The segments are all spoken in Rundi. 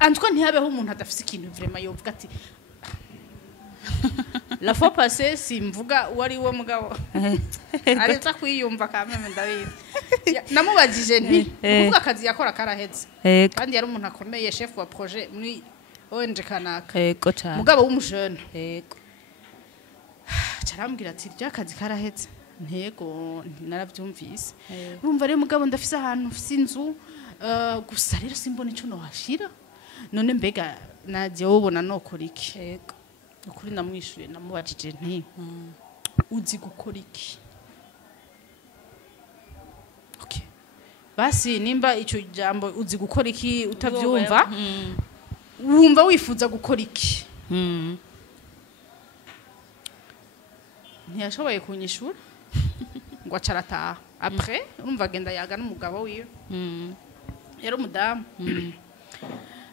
antwa ntihabeho umuntu adafise ikintu vraiment yovuga ati la fois passée simvuga wari we mugabo areza kwiyumva kameme ndabizi namubajije nti kuvuga akazi yakora karaheze kandi yari umuntu akomeye chef wa projet muri ONG kanaka mugabo w'umujeune carambwira ati ryakazi karaheze ntego naravyumvise urumva rero mugabo ndafise ahantu ufise inzu gusa rero simbona ico no hashira none mbega naje wobona nokora iki ukuri namwishuye namubajije nti uzi gukora iki okay basi nimba ico jambo uzi gukora iki utavyumva wumva wifuza gukora iki ntiyashoboye kunyishura ngo acarataha après urumva agenda yaga n'umugabo wiwe yari umudamu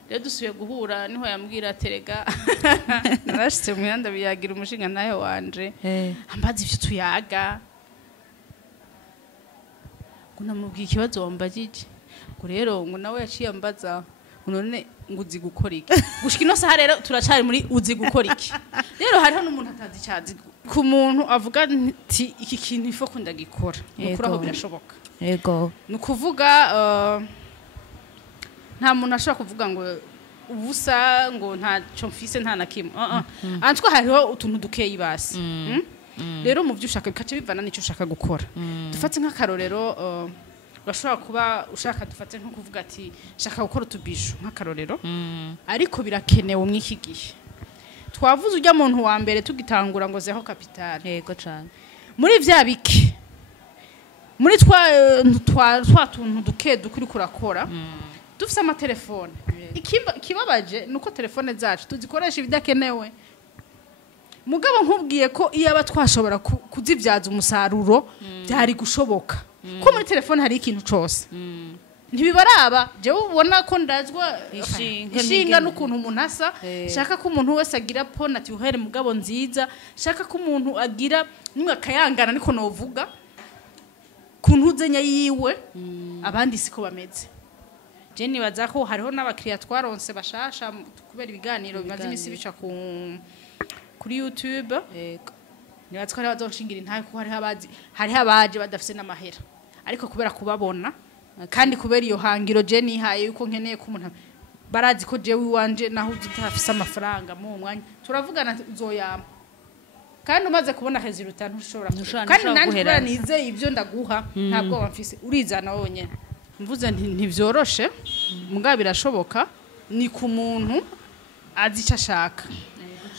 rero dusuye guhura niho yambwira terega narashitse mu yanda biyagira umushinga nawe wanje ambaza ivyo tuyaga ngo namubwiye ikibazo wambajije ngo rero ngo nawe yaciye ambaza none ngo uzi gukora iki gushika ino saha rero turacari muri uzi gukora iki rero hariho n'umuntu atazi cyazi ku muntu avuga ati iki kintu ifo kunda gikora nukuri aho birashoboka yego nukuvuga nta muntu ashobora kuvuga ngo ubusa ngo nta cyo mfise nta nakimwe antwa hariho utuntu dukeye basi rero mu byo ushaka bikace bivana n'icyo ushaka gukora dufate nk'akarorero bashobora kuba ushaka dufate nko kuvuga ati shaka gukora utubisho nk'akarorero ariko birakenewe mw'iki gihe twavuze ujya muntu wa mbere tugitangura ngo zeho capital yego cyane muri vya biki muri twa tuntu duke dukuri kurakora dufise amatelefone ikibabaje nuko telefone zacu tuzikoresha ibidakenewe mugabo nkubwiye ko iyo aba twashobora kuzivyaza umusaruro byari gushoboka ko muri telefone hari ikintu cose ntibibaraba je ubona ko ndazwa ishinga n'ukuntu umuntu asa shaka ko umuntu wese agira pona ati uhere mugabo nziza shaka ko umuntu agira nimwe akayangana niko novuga kuntu zenya yiwe abandi siko bameze je nibaza ko hariho n'abakiriya twaronse bashasha kubera ibiganiro bimaze imisi bica kuri YouTube nibaza ko bazoshingira intaye ko hari abaje badafise n'amahera ariko kubera kubabona kandi kubera iyo hangiro je nihaye yuko nkeneye ko umuntu barazi ko jewe wanje naho utafise amafaranga mu mwanya turavugana uzoyama kandi umaze kubona resultat ntushobora kandi nandi nizeye ibyo ndaguha ntabwo wamfise urizana wonyene mvuze ntivyoroshe mugabo birashoboka ni ku muntu azi icyo ashaka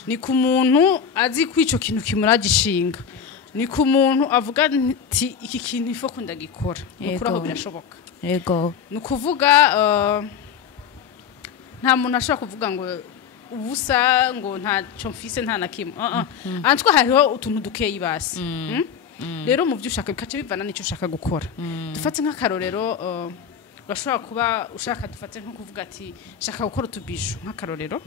ni ku muntu azi ko ico kintu kimuragishinga ni ku muntu avuga ati iki kintu ifo kunda gikora nukuri aho birashoboka yego nukuvuga nta muntu ashobora kuvuga ngo ubusa ngo nta cyo mfise nta nakimwe antwa hariho utuntu dukeye basi rero mu byo ushaka bikace bivana n'icyo ushaka gukora dufate nk'akarorero bashobora kuba ushaka dufate nko kuvuga ati shaka gukora utubisho nk'akarorero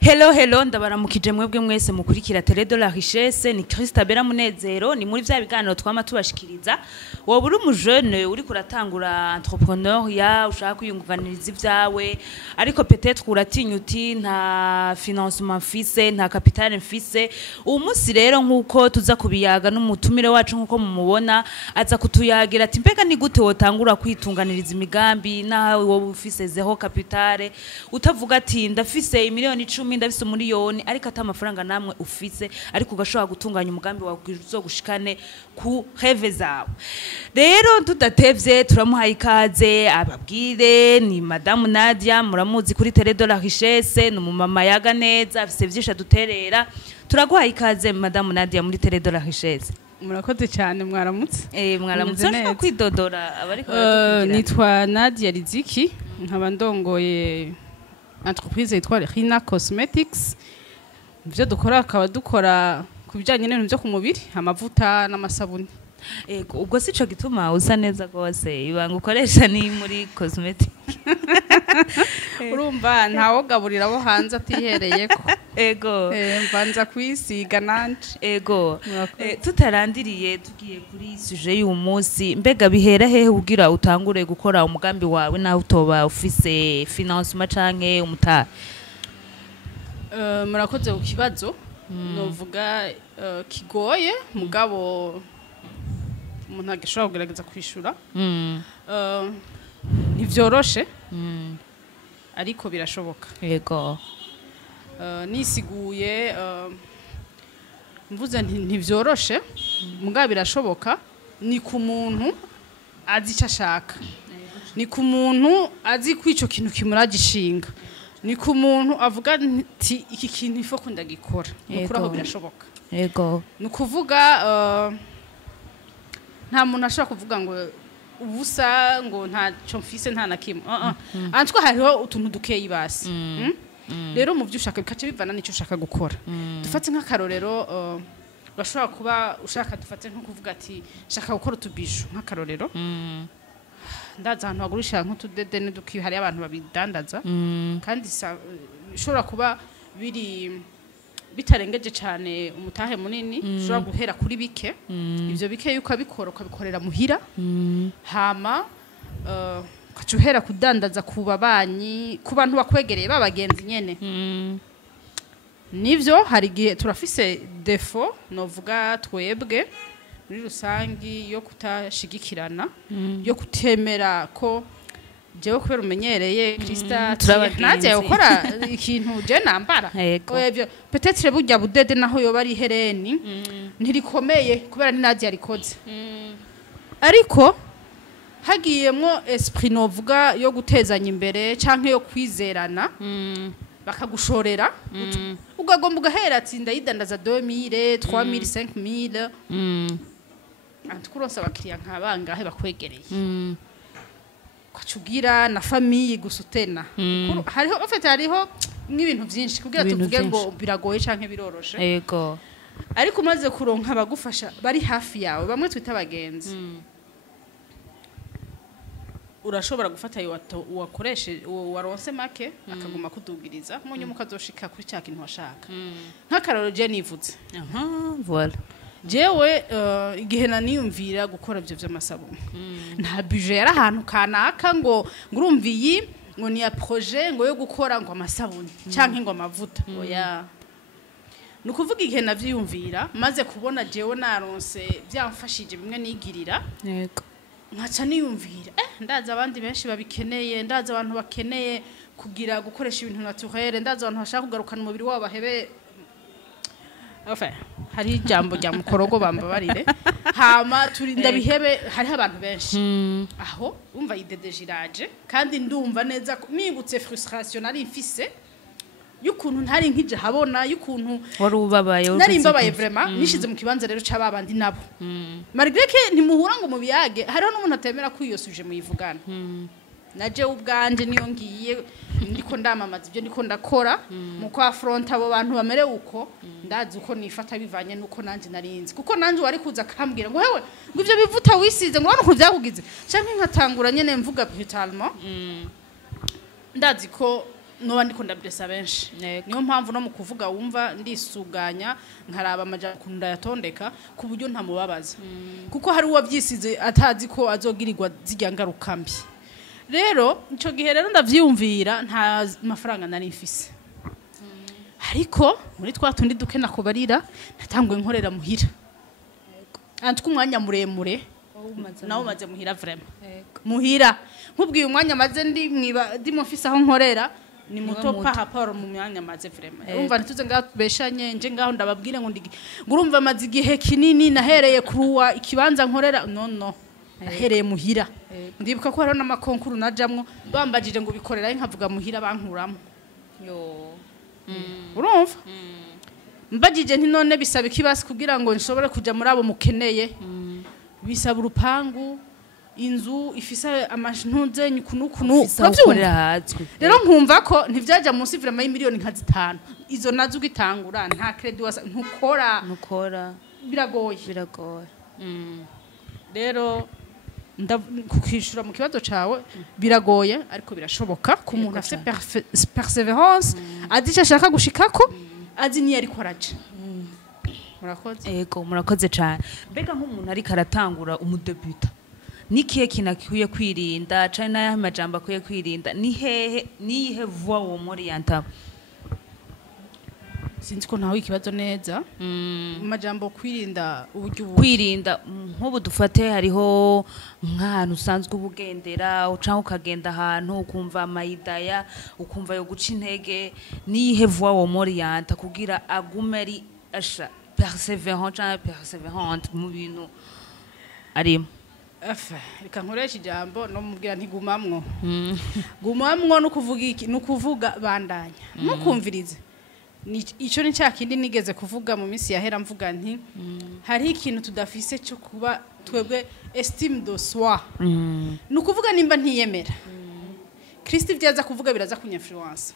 Hello ndabaramukije mwebwe mwese mukurikira Télé de la Richesse ni Christabella Munezero ni muri vya biganiro twama tubashikiriza wowe uri umujeune uri kuratangura entrepreneur ya ushaka kwiyunguvaniriza ivyawe ariko peut-être uratinya uti nta financement mfise nta capital mfise uwo munsi rero nkuko tuza kubiyaga n'umutumire wacu nkuko mumubona aza kutuyagira ati mbega ni gute wotangura kwitunganiriza imigambi nawe wowe ufise zero capital utavuga ati ndafise imiliyoni 10 ndafise umuriyoni ariko ata amafaranga namwe ufise ariko ugashobora gutunganya umugambi wawe uzogushikane ku rêve zawe rero tudatevye turamuhaye ikaze ababwire ni Madame Nadia muramuzi kuri Télé de la Richesse no mu mama yaga neza afise vyinshi duterera turaguhaye ikaze Madame Nadia muri Télé de la Richesse murakoze cyane mwaramutse mwaramutse no kwidodora abariko nitwa Nadia Riziki nkaba ndongoye entreprise yitwa Rina Cosmetics byo dukora akaba dukora kubijanye n'ibintu byo ku mubiri amavuta n'amasabuni ego ubwo sico gituma usa neza rwose ibanga ukoresha ni muri cosmetic urumva ntawogaburira abo hanze atihereyeko ego mbanza kwisiga nanje ego tutarandiriye tugiye kuri suje y'uyu munsi mbega bihera hehe ugira utangure gukora umugambi wawe naho utoba ufise financement canke umutahe murakoze ku kibazo novuga kigoye mugabo umuntu agashobora kugerageza kwishura ntivyoroshe ariko birashoboka yego nisiguye mvuze ntivyoroshe mugabo birashoboka ni ku muntu azi icyo ashaka ni ku muntu azi ko icyo kintu kimuragishinga ni ku muntu avuga ati iki kintu ifo ko ndagikora nukuri aho birashoboka yego ni ukuvuga nta muntu ashobora kuvuga ngo ubusa ngo ntacyo mfise nta na kimwe antwa hariho utuntu dukeye basi rero mu byo ushaka bikaca bivana n'icyo ushaka gukora dufate nk'akarorero bashobora kuba ushaka dufate nko kuvuga ati shaka gukora utubisho nk'akarorero ndaza ahantu bagurisha nk'utudede n'uduki hari abantu babidandaza kandi bishobora kuba bitarengeje cyane umutahe munini ushobora guhera kuri bike ibyo bike yuko ukabikorera muhira hama ukaca uhera kudandaza ku babanyi ku bantu bakwegereye babagenzi nyene nivyo hari igihe turafise defo novuga twebwe muri rusangi yo kutashigikirana yo kutemera ko jewe kubera umenyereye Krista naje gukora ikintu je nambara ovyo peut-être burya budede naho yoba ari hereni ntirikomeye kubera ninaje yarikoze ariko hagiyemwo esprit novuga yo gutezanya imbere canke yo kwizerana bakagushorera ugagomba ugahera ati ndayidandaza 2000 3000 5000 antikuronsa abakiriya nkabangahe bakwegereye kwacugira na famille gusutena hariho n'ibintu byinshi kugira tuvuge ngo biragoye canke biroroshe yego ariko umaze kuronka abagufasha bari hafi yawe bamwe twita abagenzi urashobora gufata wakoreshe waronse make akaguma kudugiriza munyo mukazoshika kuri cya kintu washaka nk'akararo je nivuze voilà jewe igihe naniyumvira gukora ibyo by'amasabune nta budget yari ahantu kanaka ngo urumviye ngo ni ya projet ngo yo gukora ngo amasabune canke ngo amavuta oya nukuvuga igihe navyiyumvira maze kubona jewe naronse byamfashije bimwe nigirira yego nkaca niyumvira ndaza abandi benshi babikeneye ndaza abantu bakeneye kugira gukoresha ibintu naturel ndaza abantu bashaka kugarukana umubiri wabo bahebe enfin hari ijambo rya mukorogo bambabarire hama turinda bihebe hari abantu benshi aho umva idedejiraje kandi ndumva neza nibutse frustration ari mfise y'ukuntu ntari nkije habona y'ukuntu wari ubabaye nari mbabaye vraiment nishize mu kibanza rero c'ababandi nabo malgré que ntimuhura ngo mubiyage hariho n'umuntu atemera ko iyo suje muyivugana naje ubwanje niyo ngiye ndiko ndamamaza ibyo ndiko ndakora mu kwa front abo bantu bamere uko ndazi uko nifata bivanye nuko nanje narinzi kuko nanje wari kuza kambwira ngo hewe ngo ivyo bivuta wisize ngo bano kuvyakugize canke nkatangura nyene mvuga brutalement ndazi ko noba ndiko ndabresa benshi niyo mpamvu no mu kuvuga wumva ndisuganya nkaraba amaja kunda yatondeka ku buryo ntamubabaza kuko hari uwavyisize atazi ko azogirirwa zijya ngaruka mbi rero ico gihe rero ndavyiyumvira nta mafaranga nari mfise ariko muri twatundi duke nakubarira natangwe nkorera muhira antwa umwanya muremure nawo maze muhira vraiment muhira nkubwiye umwanya maze ndi mufise aho nkorera ni muto pa rapport mu myanya maze vraiment urumva ntituze ngabeshanye nje ngaho ndababwire ngo urumva maze igihe kinini nahereye kuruwa ikibanza nkorera no nahereye muhira ndibuka ko hariho n'amakonkuru najamwo bambajije ngo bikorera nkavuga muhira bankuramo urumva mbajije nti none bisaba ikibasi kugira ngo nshobore kuja muri abo mukeneye bisaba urupangu inzu ifise amashntuze nyukunu rero nkumva ko ntivyaja munsi vraiment y'imiliyoni nka 5 izo nazo ugitangura nta credit ntukora biragoye rero kukishura mu kibazo cawe biragoye ariko birashoboka ku muntu afite perseverance azi icyo ashaka gushikako azi niyo ariko araja murakoze ego murakoze cyane mbega nk'umuntu ariko aratangura umudebuta ni kihe kintu akwiye kwirinda cyane n'ayahe majambo akwiye kwirinda ni hehe niyihe voix wo morienta sinzi ko ntawe ikibazo neza amajambo kwirinda uburyo kwirinda nk'ubu dufate hariho nk'ahantu usanzwe ubugendera cyangwa ukagenda ahantu ukumva amayidaya ukumva yo guca intege niyihe voix wo morienta kugira agume ari asha perseverant cyangwa perseverante mu bintu arimo reka nkoresha ijambo no mubwira ntigumamwo gumamwo no kuvuga bandanya ntukumvirize icyo ni cya kindi nigeze kuvuga mu minsi yahera mvuga nti hariho ikintu tudafise cyo kuba twebwe estime de soi ni ukuvuga nimba ntiyemera kirisiti ibyo aza kuvuga biraza kunyafluence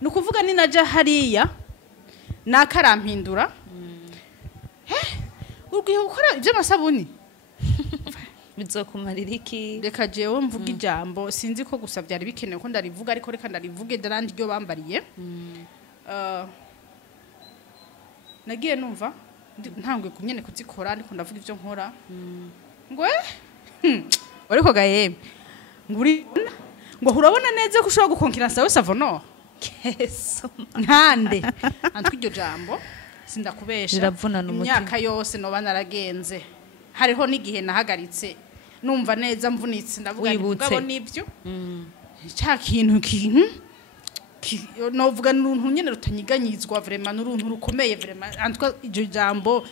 ni ukuvuga ni najya hariya nakarampindura urwiye gukora iby'amasabuni bizokumarira iki reka jewe mvuga ijambo sinzi ko gusa byari bikenewe ko ndarivuga ariko reka ndarivuge darandi ryo bambariye nagiye numva ntangwe kunyene kuzikora ariko ndavuga ivyo nkora ngo ariko gayeme nguri ngo urabona neza ko ushobora gukonkiransa we savono keso nkande antwi iryo jambo sindakubesha riravunana umutima imyaka yose noba naragenze hariho n'igihe nahagaritse numva neza mvunitse ndavuga ngabo nibyo cya kintu novuga n'uruntu nyene rutanyiganyizwa vraiment n'uruntu rukomeye vraiment antwa iryo jambo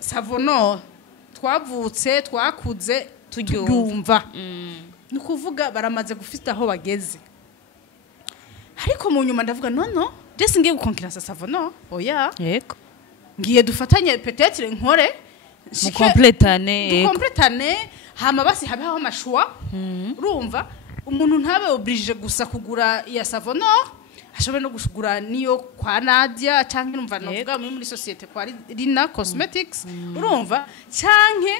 savono twavutse twakuze turyumva ni kuvuga baramaze gufita aho bageze ariko mu nyuma ndavuga no jese ngiye gukonkiransa savono oya yego ngiye dufatanye peut-être nkore dukompletane hama basi habeho amashwa urumva umuntu ntabe oblige gusa kugura ya savono ashobora no kugura niyo kwa Nadia canke numva novuga muri societe kwa Rina Cosmetics urumva canke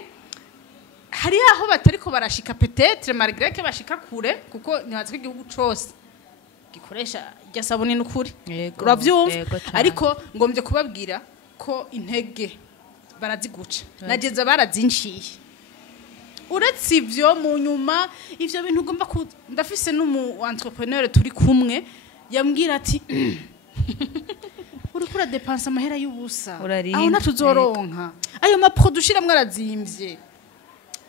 hari aho batariko barashika peut-être malgré que bashika kure kuko nibaze ko igihugu cose gikoresha ya sabuni n'ukuri uravyumva ariko ngombye kubabwira ko intege baraziguca nageze barazinshiye uretse ivyo mu nyuma ivyo bintu ugomba ndafise n'umu entrepreneur turi kumwe yambwira ati uri kura dépense amahera y'ubusa aho natuzoronka ayo maproduit ushiramwe arazimvye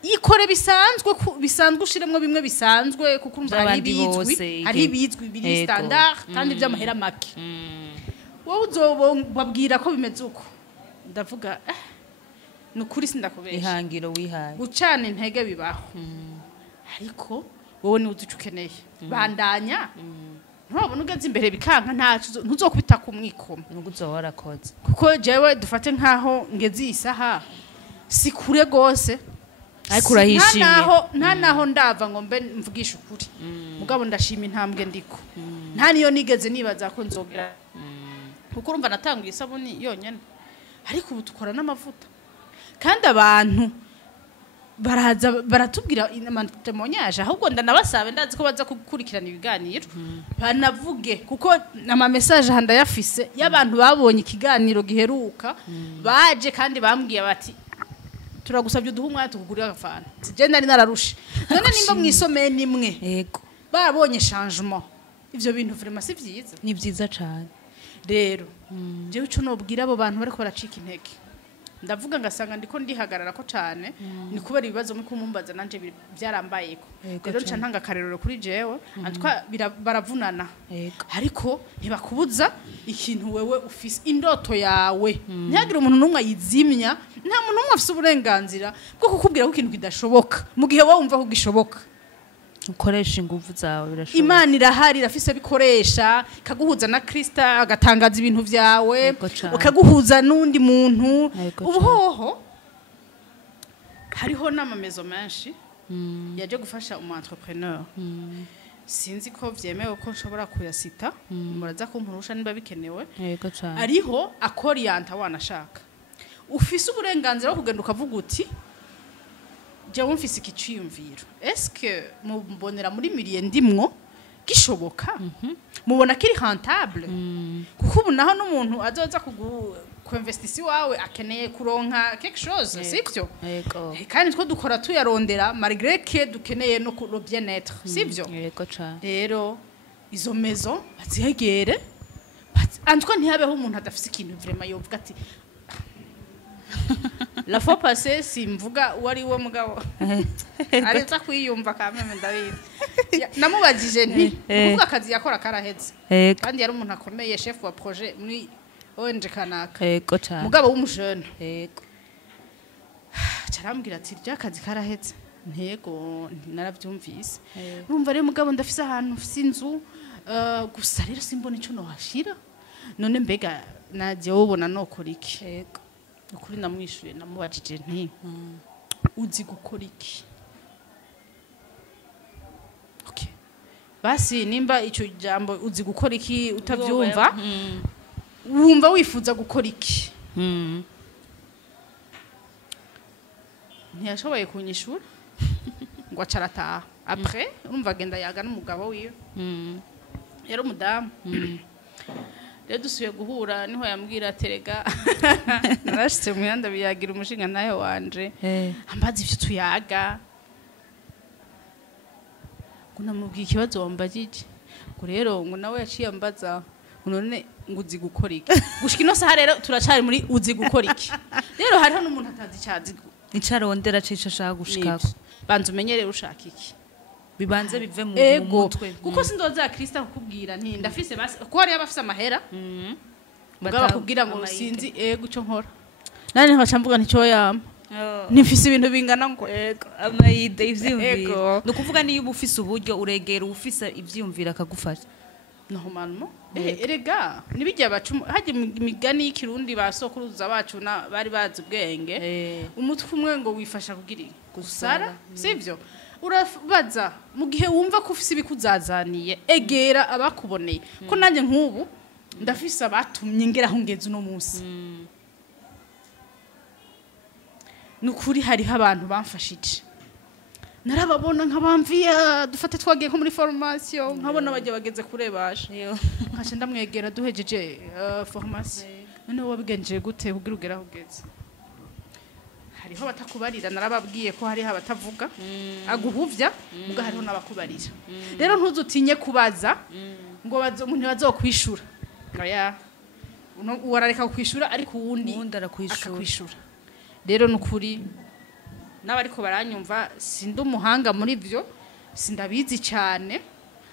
ikore bisanzwe ushiremwe bimwe bisanzwe kuko umva hari bizwi biri standard kandi by'amahera make wowe uzobabwira ko bimeze uko ndavuga nukuri sindakubesha ihangiro wihaye gucana intege bibaho ariko wowe ni uducukeneye bandanya ntubona ugeze imbere bikanka ntuzokubita ku mwikomo nuko uzowarakoze kuko jewe dufate nkaho ngeze isaha sikure gose ariko urahishimye nta naho ndava ngo mbe mvugisha ukuri mugabo ndashima intambwe ndiko nta niyo nigeze nibaza ko nzogera kuko urumva natanguye isabuni yonyene ariko ubu dukora n'amavuta kandi abantu baratubwira amatemonyage ahubwo ndanabasabe ndazi ko baza gukurikirana ibiganiro banavuge kuko ama message handa yafise y'abantu babonye ikiganiro giheruka baje kandi bambwiye bati turagusabye uduha umwanya tukugurira agafana je nari nararushe none nimba mwisomeye nimwe yego barabonye changement ivyo bintu vraiment si vyiza ni vyiza cyane rero jewe ico nobwira abo bantu bariko baracika intege ndavuga ngasanga ndiko ndihagarara ko cyane ni kubera ibibazo mu kumumbaza nanje byarambayeko rero nca ntanga karerero kuri jewe antwa baravunana ariko ntibakubuza ikintu wewe ufise indoto yawe ntihagire umuntu numwe ayizimya nta muntu numwe afise uburenganzira bwo kukubwira ko ikintu kidashoboka mu gihe wowe wumva ko gishoboka ukoresha ingufu zawe birashoboka Imana irahari irafise bikoresha kaguhuza na Krista agatangaza ibintu vyawe ukaguhuza nundi muntu ubuhoho hariho n'amamezo menshi yaje gufasha umu entrepreneur sinzi ko vyemewe ko nshobora kuyasita muraza kumpurusha niba bikenewe ariho akorienta wanashaka ufise uburenganzira bwo kugenda ukavuga uti jewe mfise ikiciyumviro eske mubonera muri miliye ndimwo gishoboka mubona kiri rentable kuko ubu naho n'umuntu azoza kuinvestisi wawe akeneye kuronka quelque chose sivyo yego kandi two dukora tuyarondera malgré que dukeneye no le bien-être sivyo yego cyane rero izo maison bazihegere antwa ntihabeho umuntu adafise ikintu vraiment yovuga ati la fois passée simvuga wari wo mugabo aretse kwiyumva kameme ndabizi namubajije nti kuvuga akazi yakora karaheze kandi yari umuntu akomeye chef wa projet muri ONG kanaka yego cyane mugabo w'umujeune yego carambwira ati rya kazi karaheze ntego naravyumvise urumva rero mugabo ndafise ahantu mfise inzu gusa rero simbona ico no hashira none mbega naje wobona nokora iki yego ukuri namwishuye namubajije nti uzi gukora iki okay basi nimba ico jambo uzi gukora iki utavyumva wumva wifuza gukora iki ntiyashoboye kunyishura ngo acarataha après urumva agenda yaga n'umugabo wiwe yari umudamu rero dusuye guhura niho yambwira terega narashitse mu yanda biyagira umushinga nayo wanje ambaza ivyo tuyaga ngo namubwiye ikibazo wambajije ngo rero ngo nawe yaciye ambaza none ngo uzi gukora iki gushika ino saha rero turacari muri uzi gukora iki rero hariho n'umuntu atazi cyazi icarondera cica shaka gushikako banza umenyere ushaka iki bibanze bive mu mutwe kuko sindoza Krista kukubwira nti ndafise basi ko hari abafise amahera bakubwira ngo sinzi ego cyo nkora nani nkaca mvuga nti cyo yama nifise ibintu bingana ngo ego amayide ivyumvira no kuvuga niyo ubufise uburyo uregera ubufise ivyumvira akagufasha normalement erega nibijya bacu haje imigani y'ikirundi basokuruza bacu bari bazi ubwenge umutwe umwe ngo wifasha kugira gusara sivyo urabaza mu gihe wumva ko ufise ibikuzazaniye egera abakuboneye ko nanjye nk'ubu ndafise abatumye ngeraho ngeze uno munsi nukuri hariho abantu bamfashije narababona nk'abamviya dufate twagiye nko muri formation nkabona bajya bageze kurebasha nkaje ndamwegera duhejeje formation none wabigenje gute kugira ugeraho ugeze hariho batakubarira narababwiye ko hariho abatavuga aguhuvya muga hariho nabakubarira rero ntuzutinye kubaza ngo umuntu bazokwishura oya warareka kwishura ariko uwundi akakwishura rero nukuri n'abariko baranyumva sindi umuhanga muri byo sindabizi cyane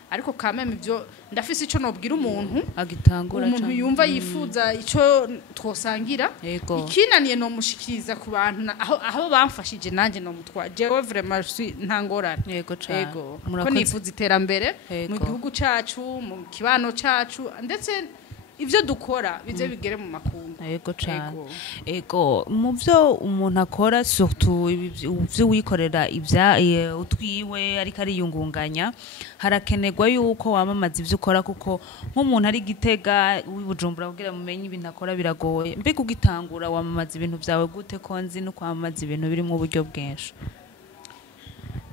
ariko kameme byo ndafise ico nobwira umuntu agitangura cyane umuntu yumva yifuza ico twosangira ikinaniye no mushikiriza ku bantu aho bamfashije nanje no mutwa jewe vraiment ntangorane yego cyane ko nifuza iterambere mu gihugu cacu mu kibano cacu ndetse ivyo dukora bize bigere mu makungu yego cyane ego mu byo umuntu akora surtout ivyo wikorera ibya utwiwe ariko ari yungunganya harakenegwa yuko wamamaza ivyo ukora kuko nk'umuntu ari Gitega wibujumbura kugira mumenye ibintu akora biragoye mbega ugitangura wamamaza ibintu byawe gute konzi no kwamamaza ibintu biri mu buryo bwinshi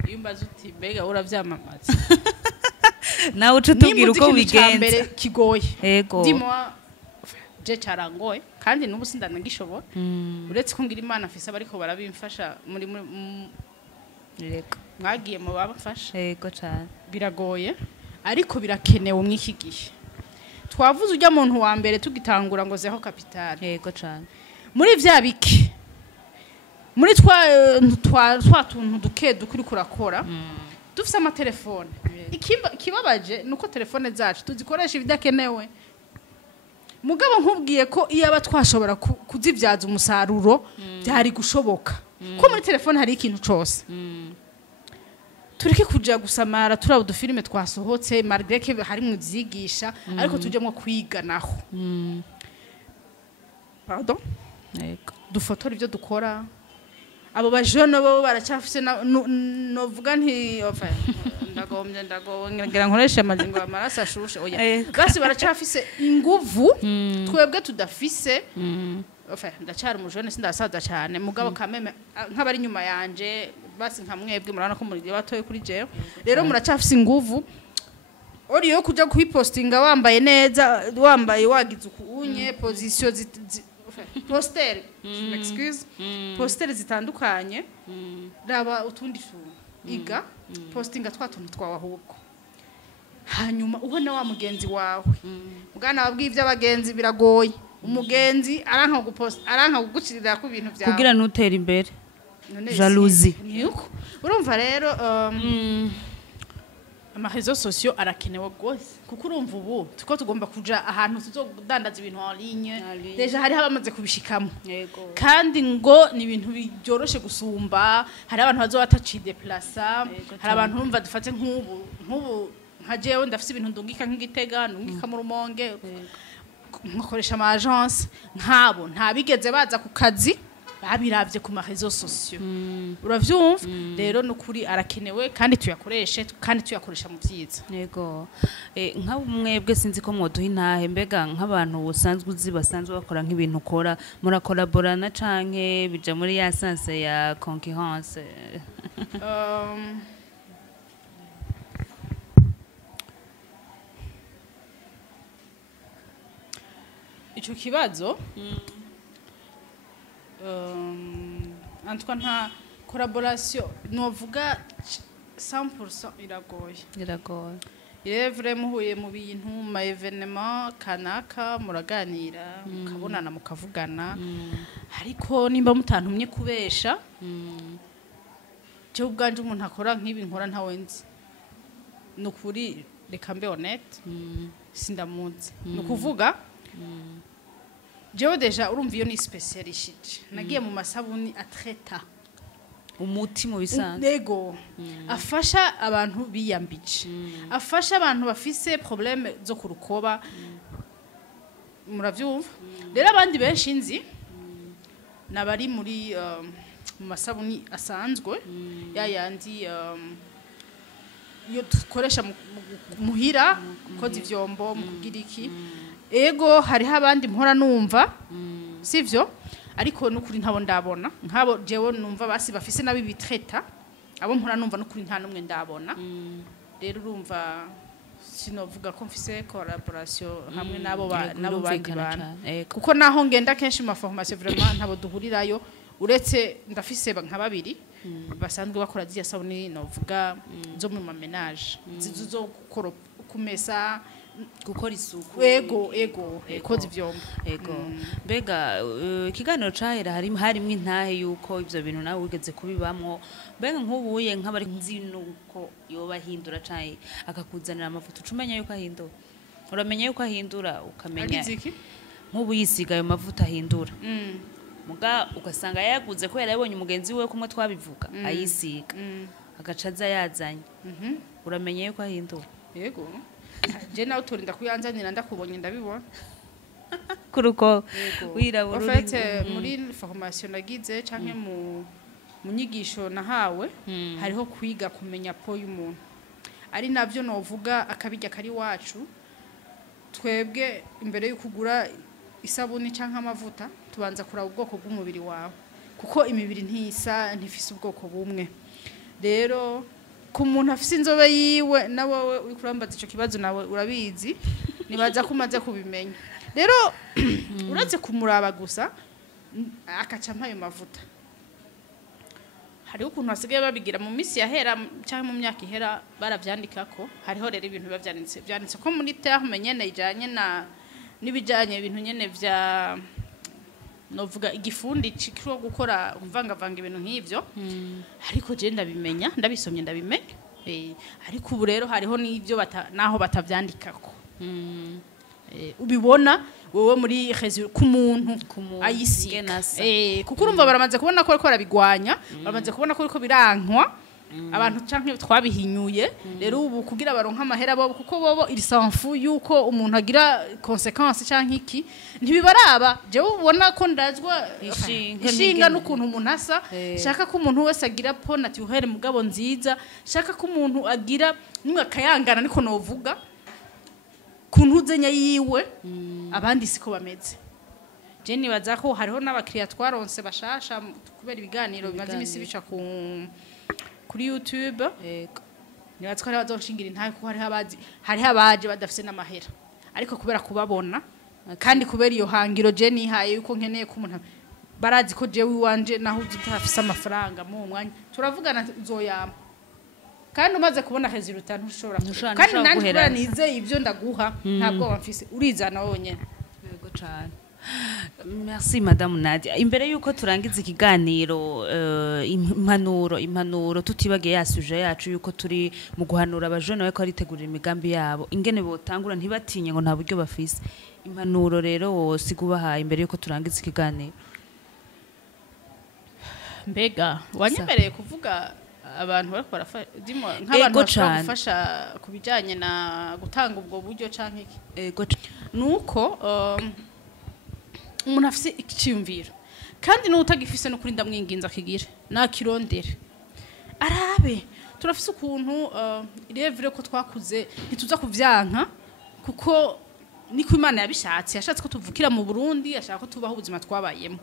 iyo mbaza uti mbega uravyamamaza nawe utubwira uko bigenze kigoye yego dimwa je carangoye kandi nubu sindanagishobora uretse ko ngira Imana afise bariko barabimfasha muri yego mwagiye mu babafasha yego cyane biragoye ariko birakenewe mw'iki gihe twavuze ujya muntu wa mbere tugitangura ngo zeho capital yego cyane muri vya biki muri twa tuntu duke dukuri kurakora dufise amatelefone ikibabaje nuko telefone zacu tuzikoresha ibidakenewe mugabo nkubwiye ko iyo aba twashobora kuzivyaza umusaruro byari gushoboka ko muri telefone hari ikintu cose tureke kuja gusamara turaba udufilime twasohotse malgré que harimo ivyigisha ariko tujemwo kwiga naho pardon dufotora ivyo dukora abo bajone bo baracafise novuga nti ndagombye nkoresha amazingo amaraso ashushe oya basi baracafise inguvu twebwe tudafise enfin ndacyari umujone sindasaza cyane mugabo kameme nk'abari nyuma yanje basi nka mwebwe murana ko muri batoye kuri jewe rero muracafise inguvu Oriyo kuja kuipostinga wambaye neza wambaye wagize ukunye position poster excuse poster zitandukanye raba utundi tuntu iga postinga twatuntu twawe ahubwo hanyuma ubona wa mugenzi wawe mugana wabwiye iby'abagenzi biragoye umugenzi aranka kugucirira ku bintu byawe kugira nutera imbere jalousie niko urumva rero amarezo sociaux arakenewe gose kuko urumva ubu tuko tugomba kuja ahantu tuzodandaza ibintu en ligne deja hari abamaze kubishikamo kandi ngo ni ibintu byoroshe gusumba hari abantu bazo bataci déplacer hari abantu urumva dufate nk'ubu nka jewe ndafise ibintu ndungika nk'igitega ndungika mu rumonge nkoresha ama agence nkabo ntabigeze baza ku kazi babiravye ku marezo sociaux uravyumva rero nukuri arakenewe kandi tuyakoreshe kandi tuyakoresha mu vyiza yego nka mwebwe sinzi ko mwoduha intahe mbega nk'abantu busanzwe uzi basanzwe bakora nk'ibintu ukora murakoraborana canke bija muri ya sense ya concurrence ico kibazo antwa nta collaboration novuga 100% iragoye Yevre muhuye mu bintu ma evenement kanaka muraganira mukabonana mukavugana ariko nimba mutantumye kubesha je ubwanje umuntu akora nk'ibi nkora ntawenzi nukuri reka mbe honnête sindamuzi nukuvuga jewe deja urumva iyo ni specialist nagiye mu masabuni atreta umuti mu bisanzwe nego afasha abantu biyambije afasha abantu bafise problème zo kurukoba muravyumva rero abandi benshi nzi nabari muri mu masabuni asanzwe yayandi iyo dukoresha muhira koza ivyombo mu kugira iki ego hariho abandi mpora numva sivyo ariko nukuri ntabo ndabona nkabo jewe numva basi bafise nabi bitreta abo mpora numva nukuri nta numwe ndabona rero urumva sinovuga ko mfise collaboration hamwe nabo bandi bana kuko naho ngenda kenshi mu formation vraiment ntabo duhurirayo uretse ndafise nka babiri basanzwe bakora ziya sabuni novuga zo mu mamenage zizo kumesa gukora isuku ego koza ivyombo ego mbega ikiganiro cahera harimo intahe yuko ivyo bintu nawe ugeze kubibamwo mbega nk'ubuye nk'abari nzi nuko yoba hindura caye akakuzanira amavuta ucumenya yuko ahindura uramenya yuko ahindura ukamenya nk'ubu yisiga ayo mavuta ahindura muga ugasanga yaguze ko yarabonye umugenzi we kumwe twabivuga ayisiga agacaza yazanye uramenya yuko ahindura yego je nawe utorinda kuyanzanira ndakubonye ndabibona kuruko wirabura en fait muri formation nagize canke mu nyigisho nahawe hariho kwiga kumenya po y'umuntu ari navyo novuga akabijya kari wacu twebwe imbere yo kugura isabuni canke amavuta tubanza kuraba ubwoko bw'umubiri wawe kuko imibiri ntifise ubwoko bumwe rero ku muntu afise inzobe yiwe na wowe uri kurambaza ico kibazo nawe urabizi nibaza ko umaze kubimenya rero uretse kumuraba gusa akaca mpayo mavuta hariho ukuntu hasigaye babigira mu misi yahera cyangwa mu myaka ihera baravyandikako hariho rero ibintu biba vyanditse ko muri terme nyene ijanye n'ibijanye ibintu nyene vya novuga igifundi cikiro gukora kuvangavanga ibintu nk'ivyo ariko je ndabimenya ndabisomye ndabimenya ariko ubu rero hariho n'ivyo naho batavyandikako ubibona wewe muri ku muntu ayisiga kuko urumva baramaze kubona ko ariko arabigwanya baramaze kubona ko ariko birankwa abantu canke twabihinyuye rero ubu kugira baronka amahera bo kuko bobo il s'en fout yuko umuntu agira conséquence canke iki ntibibaraba je ubona ko ndazwa ishinga n'ukuntu umuntu asa shaka ko umuntu wese agira po naturelle mugabo nziza shaka ko umuntu agira nimwe akayangana niko novuga kuntu zenya yiwe abandi siko bameze je nibaza ko hariho n'abakiriya twaronse bashasha kubera ibiganiro bimaze imisi bica kuri YouTube yego nibaza ko bazoshingira intaye ko hari abaje badafise n'amahera ariko kubera kubabona kandi kubera iyo hangiro je nihaye yuko nkeneye ko umuntu barazi ko jewe iwanje naho utafise amafaranga mu mwanya turavugana uzoyama kandi umaze kubona resultat ntushobora kandi nanjye kubera nizeye ibyo ndaguha ntabwo bamfise urizana wonyene yego cyane. Merci Madame Nadia. Imbere yuko turangiza ikiganiro impanuro tutibagiye ya sujet yacu yuko turi mu guhanura abajene bako aritegurira imigambi yabo ingene botangura ntibatinye ngo nta buryo bafise impanuro rero wose gubaha imbere yuko turangiza ikiganiro. Mbega wanyemereye kuvuga abantu bariko barafasha nk'abantu bashobora gufasha kubijanye na gutanga ubwo buryo canke iki yego nuko umuntu afise icyumviro kandi n'utagifise no kuri ndamwinginza kigire nakirondere arabe turafise ukuntu irevire ko twakuze ntituza kuvyanka kuko niko Imana yabishatse yashatse ko tuvukira mu Burundi ashaka ko tubaho ubuzima twabayemo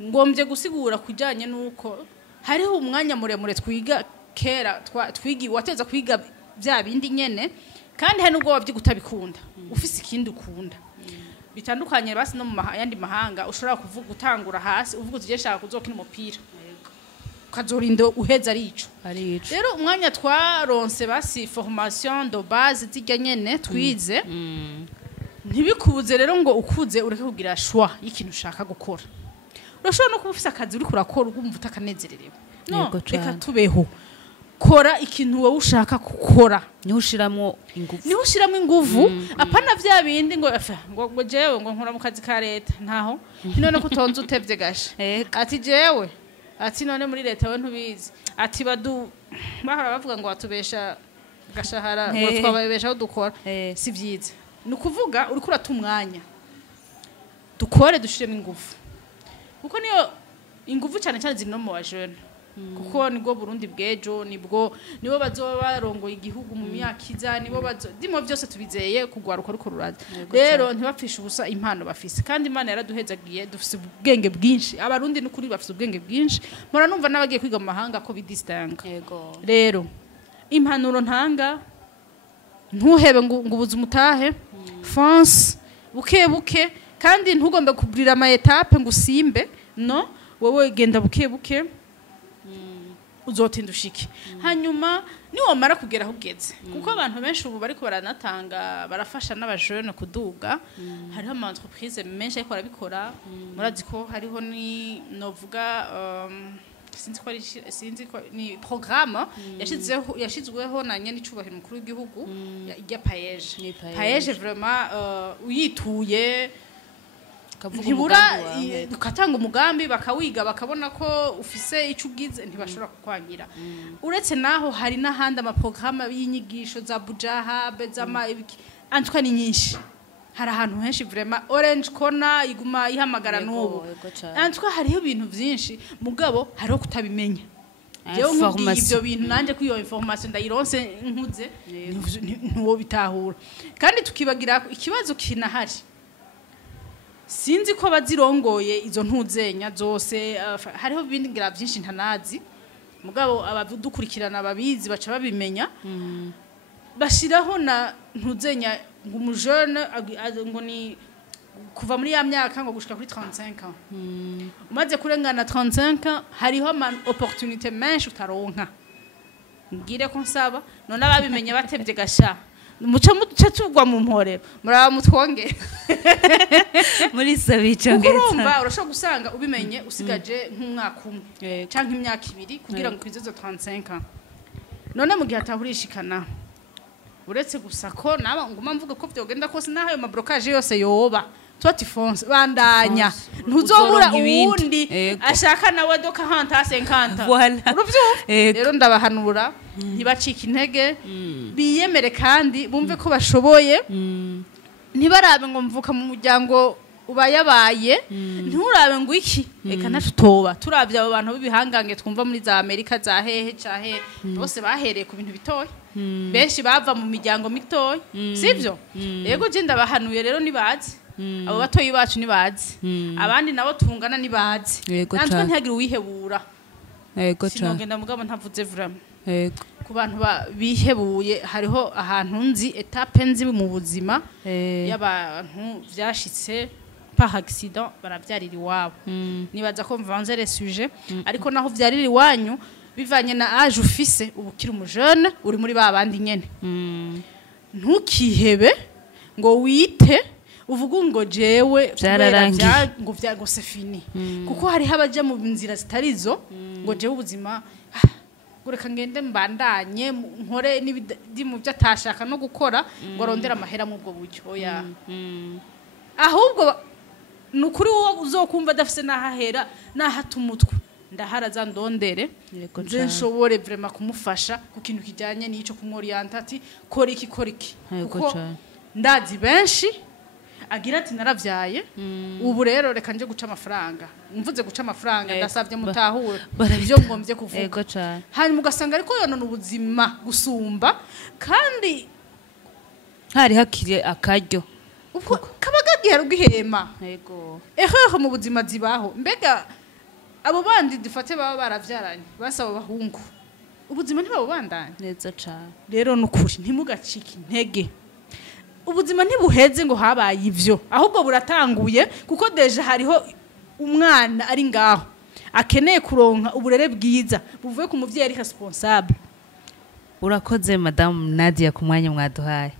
ngombye gusigura kujanye nuko hariho umwanya muremure twiga kera twigiwe wateza kwiga bya bindi nyene kandi hari nubwo wavye gutabikunda ufise ikindi ukunda bitandukanye basi no mu yandi mahanga ushobora kuvuga gutangura hasi uvuga uti shaka kuzokina umupira ukazorinda uheza arico rero umwanya twaronse basi formation de base zijya nyene twize ntibikubuze rero ngo ukuze ureke kugira choix y'ikintu ushaka gukora urashobora no kuba ufise akazi uri kurakora ugumva utakanezererewe no reka tubeho kora ikintu wowe ushaka gukora niho ushiramo inguvu apana vya bindi ngo jewe ngo nkora mu kazi ka leta ntaho none ko utonze utevye gasha ati jewe ati none muri leta we ntubizi ati bahora bavuga ngo watubesha gashahara ngo twababesha aho dukora si vyiza ni ukuvuga uri kurata umwanya dukore dushiremo inguvu kuko niyo inguvu cyane cyane ziri no mu bajene kuko nibwo Burundi bwejo nibo bazoba barongoye igihugu mu myaka iza nibo dimo byose tubizeye kugwaruka ariko ruraza rero ntibapfisha ubusa impano bafise kandi Imana yaraduhezagiye dufise ubwenge bwinshi abarundi n'ukuri bafise ubwenge bwinshi mora numva nabagiye kwiga mu mahanga ko bidistanga rero impanuro ntanga ntuhebe ngo ubuze umutahe France buke kandi ntugombe kubrira ama etape ngo usimbe no wowe genda buke uzotinda ushike hanyuma niwamara kugera aho ugeze kuko abantu benshi ubu bariko baranatanga barafasha n'abajene kuduga hariho ama entreprise menshi ariko barabikora murazi ko hariho ni novuga sinzi ko ni programme yashizweho na nyene icubahiro mukuru w'igihugu ya Paeje vraiment uyituye ntibura ukatanga umugambi bakawiga bakabona ko ufise icyo ugize ntibashobora kukwangira uretse naho hari n'ahandi amaprograme y'inyigisho za bujahabe antuka ni nyinshi hari ahantu henshi vraiment Orange Corner iguma ihamagara n'ubu antuka hariho ibintu byinshi mugabo hariho kutabimenya jewe nkubwiye ibyo bintu nanje ko iyo information ndayironse nkuze ntuwo bitahura kandi tukibagira ikibazo kinahari sinzi ko bazirongoye izo ntuzenya zose hariho bindi ngira byinshi ntanazi mugabo abadukurikirana babizi baca babimenya bashiraho na ntuzenya ngo umujene ngo ni kuva muri ya myaka ngo gushika kuri 35 ans umaze kurengana 35 ans hariho ama opportunité menshi utaronka ngire ko nsaba none ababimenye batevye gasha muca tugwa mu mporero muraba mutwongera muri sabico ngetse urumva urashobora gusanga ubimenye usigaje nk'umwaka umwe canke imyaka ibiri kugira ngo kwizezo 35 ans none mu gihe atahurishikana uretse gusa ko naba nguma mvuga ko vyogenda kose naho ayo mabrokage yose yoba Toi fonce bandanya ntuzobura uwundi ashaka nawe doka hanta 50 rero ndabahanura ntibacika intege biyemere kandi bumve ko bashoboye ntibarabe ngo mvuka mu muryango ubayabaye nturabe ngo iki reka natutoba turavye abo bantu bibihangange twumva muri za Amerika za hehe cahe bose bahereye ku bintu bitoya benshi bava mu miryango mitoya sivyo yego je ndabahanuye rero nibazi abo batoyi bacu nibazi abandi nabo tungana nibazi Yego natwe cane. ntihagire uwihebura yego cane sinogenda mugabo ntavuze vraiment yego ku bantu bihebuye hariho ahantu nzi etape nzi mu buzima y'abantu vyashitse par accident baravyarira iwabo nibaza ko mvanze les sujets ariko naho vyarira iwanyu bivanye na age ufise ubu kiri umujene uri muri ba bandi nyene ntukihebe ngo wite uvuga ngo jewe Vyararangiye. ngo vyago c'est fini kuko hari habaje mu nzira zitarizo ngo jewe ubuzima gureka ngende mbandanye nkore n'ibidi mu byo atashaka no gukora ngo arondera amahera mu bwo buryo oya ahubwo nukuri wo uzokumva dafise nahahera nahatumutwe ndaharaza ndondere Yego nze nshobore vraiment kumufasha ku kintu kijanye n'ico kumorienta ati kora iki Yego kuko cane. ndazi benshi agira ati naravyaye ubu rero reka nje guca amafaranga mvuze guca amafaranga ndasavye mutahure ivyo ngomvye kuvuga yego cane hanyuma ugasanga ariko yonona ubuzima gusumba kandi hari hakiri akaryo ubwo kaba gagihera ubwihema yego ehehe mu buzima zibaho mbega abo bandi dufate baba baravyaranye basaba bahungu ubuzima ntibabo bandanye neza cane rero nukuri ntimugacike intege ubuzima ntibuheze ngo habaye ivyo ahubwo buratanguye kuko deja hariho umwana ari ngaho akeneye kuronka uburere bwiza buvuye ku muvyeyi ari responsable urakoze madamu Nadia ku mwanya mwaduhaye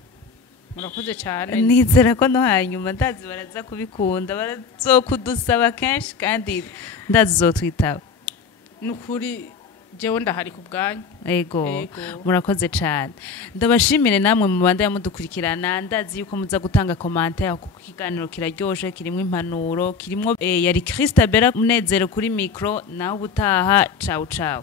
murakoze cyane nizera ko no hanyuma ndazi baraza kubikunda barazokudusaba kenshi kandi ndazi uzotwitaba nukuri jewe ndahari ku bwanyu Ego murakoze cyane ndabashimire namwe mu banda yamudukurikirana ndazi yuko muza gutanga commentaire ku kiganiro kiraryoshe kirimo impanuro kirimo yari Christabella Munezero kuri micro naho ubutaha ciao ciao